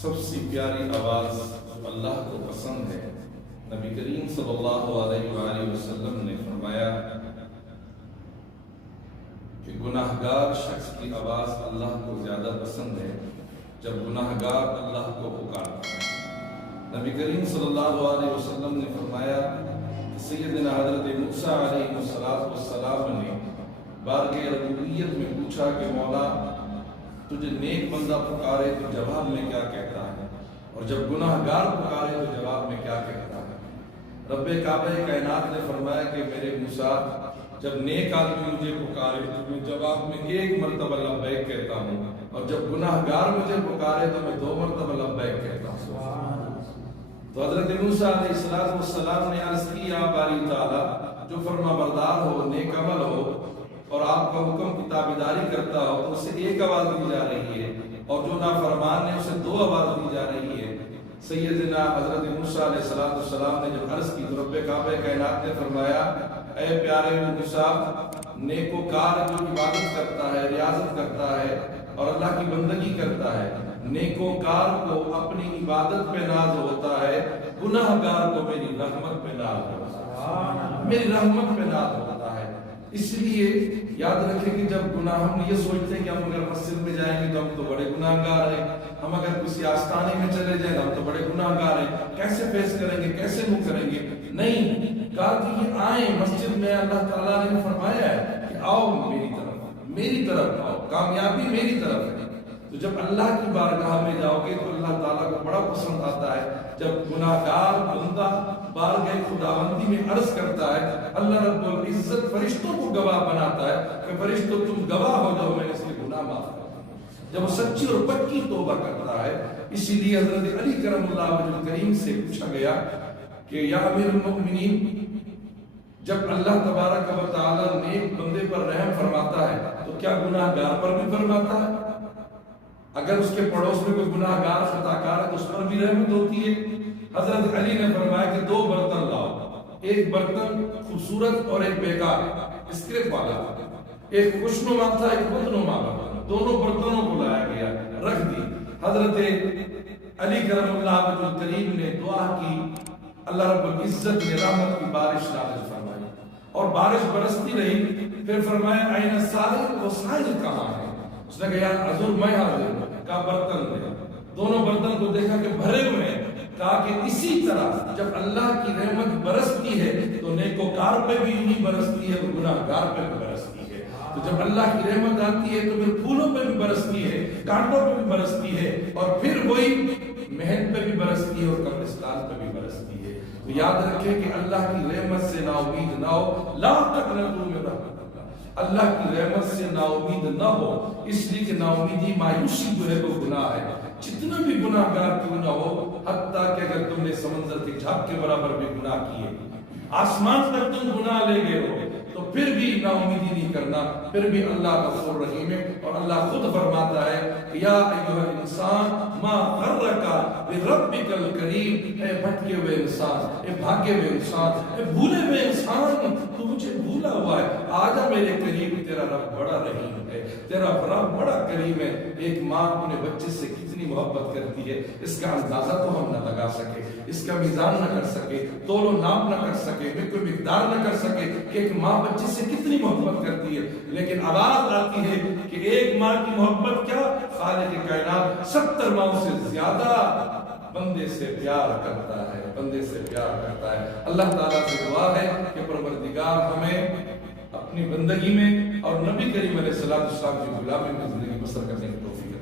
سب سے پیاری آواز اللہ کو پسند ہے۔ نبی کریم صلی اللہ علیہ وآلہ وسلم نے فرمایا کہ گناہگار شخص کی آواز اللہ کو زیادہ پسند ہے جب گناہگار اللہ کو پکارتا ہے۔ نبی کریم صلی اللہ علیہ وسلم نے فرمایا کہ سیدنا حضرت موسیٰ علیہ السلام نے بارگاہ ربوبیت میں پوچھا کہ مولا تجھے نیک بندہ پکارے تو جواب میں کیا کہتا ہے، اور جب گناہگار پکارے تو جواب میں کیا کہتا ہے؟ رب کعبہ کائنات نے فرمایا کہ میرے موسیٰ جب نیک آدمی مجھے پکارے تو میں جواب میں ایک مرتبہ لبیک کہتا ہوں، اور جب گناہگار مجھے پکارے تو میں 2 مرتبہ لبیک کہتا ہوں۔ تو حضرت موسیٰ علیہ السلام نے عرض کی یا باری تعالیٰ جو فرما بردار ہو، نیک عمل ہو اور آپ کا حکم کی تابعداری کرتا ہو تو اسے ایک آواز دی جا رہی ہے، اور جو نافرمان ہے اسے 2 آواز دی جا رہی ہے۔ سیدنا حضرت موسیٰ علیہ السلام نے جب عرض کی تو رب کعبہ کائنات نے فرمایا اے پیارے موسیٰ، نیکوکار جو عبادت کرتا ہے، ریاضت کرتا ہے اور اللہ کی بندگی کرتا ہے، نیکوکار کو اپنی عبادت پہ ناز ہوتا ہے، گناہگار کو میری رحمت پہ ناز ہوتا ہے، میری رحمت پہ ناز ہوتا ہے۔ اس لیے یاد رکھیں کہ جب گناہ ہم یہ سوچتے ہیں کہ ہم اگر مسجد میں جائیں گے تو ہم تو بڑے گناہگار ہیں، ہم اگر کسی آستانے میں چلے جائیں تو ہم تو بڑے گناہگار ہیں، کیسے فیس کریں گے، کیسے منہ کریں گے؟ نہیں، کہا کہ یہ آئیں مسجد میں، اللہ تعالیٰ نے فرمایا ہے کہ آؤ میری طرف آؤ، کامیابی میری طرف ہے۔ تو جب اللہ کی بارگاہ میں جاؤ گے تو اللہ تعالیٰ کو بڑا پسند آتا ہے جب گناہگار بندہ بارگاہ خداوندی میں عرض کرتا ہے، اللہ رب العزت فرشتوں کو گواہ بناتا ہے کہ فرشتوں تم گواہ ہو جاؤ میں نے اس کے گناہ معاف کر دیا، جب وہ سچی اور پکی توبہ کرتا ہے۔ اسی لیے حضرت علی کرم اللہ وجہ الکریم سے پوچھا گیا کہ یا امیر المؤمنین، جب اللہ تبارک و تعالیٰ نیک بندے پر رحم فرماتا ہے تو کیا گناہگار پر بھی فرماتا ہے؟ اگر اس کے پڑوس میں کوئی گناہگار خطاکار ہے تو اس پر بھی رحمت ہوتی ہے۔ حضرت علی نے فرمایا کہ 2 برتن لاؤ، ایک برتن خوبصورت اور ایک بیکار، اسکریپ والا، ایک خوشنما تھا ایک بدنما برتن، دونوں برتنوں کو لایا گیا، رکھ دی۔ حضرت علی کرم اللہ وجہ الکریم نے دعا کی، اللہ رب العزت نے رحمت کی بارش نازل فرمائی اور بارش برستی رہی۔ پھر فرمایا این السائل، وہ سائل کہاں ہے؟ اس نے کہا یا حضور میں حاضر ہوں، کہا برتن دے، دونوں برتن کو دیکھا کہ بھرے ہوئے ہیں، کہا کہ اسی طرح جب اللہ کی رحمت برستی ہے تو نیکوکار پہ بھی نہیں برستی ہے، گناہگار پہ بھی برستی ہے۔ تو جب اللہ کی رحمت آتی ہے تو پھر پھولوں پہ بھی برستی ہے، کانٹوں پہ بھی برستی ہے، اور پھر وہی محل پہ بھی برستی ہے اور قبرستان پہ بھی برستی ہے۔ تو یاد رکھیں کہ اللہ کی رحمت سے نا امید نہ ہو، لا تقنطوا من رحمت اللہ، اللہ کی رحمت سے نا امید نہ ہو، اس لیے کہ نا امیدی مایوسی جو ہے وہ گناہ ہے، جتنا بھی گناہگار کیوں نہ ہو، حتیٰ کہ اگر تم نے سمندر کے جھاگ کے برابر بھی گناہ کیے، آسمان تک تم گناہ لے گئے ہو، تو پھر بھی نا امیدی نہیں کرنا، پھر بھی اللہ غفور رحیم ہے۔ اور اللہ خود فرماتا ہے کہ یا ایھا الانسان ما غرک بربک الکریم، اے بھٹکے ہوئے انسان، اے بھاگے ہوئے انسان، اے بھولے ہوئے انسان، تو مجھے بھولا ہوا ہے، آجا میرے قریب، تیرا رب بڑا رحیم ہے، تیرا رب بڑا کریم ہے۔ ایک ماں اپنے بچے سے کتنی محبت کرتی ہے، اس کا اندازہ تو ہم نہ لگا سکے، اس کا میزان نہ کر سکے، تول و ناپ نہ کر سکے، کوئی مقدار نہ کر سکے کہ ایک ماں بچے سے کتنی محبت کرتی ہے، لیکن آواز آتی ہے کہ ایک ماں کی محبت کیا، خالق کائنات 70 ماؤں سے زیادہ بندے سے پیار کرتا ہے، بندے سے پیار کرتا ہے۔ اللہ تعالیٰ سے دعا ہے کہ پروردگار ہمیں اپنی بندگی میں اور نبی کریم علیہ السلام کی غلامی میں زندگی بسر کرنے کی توفیق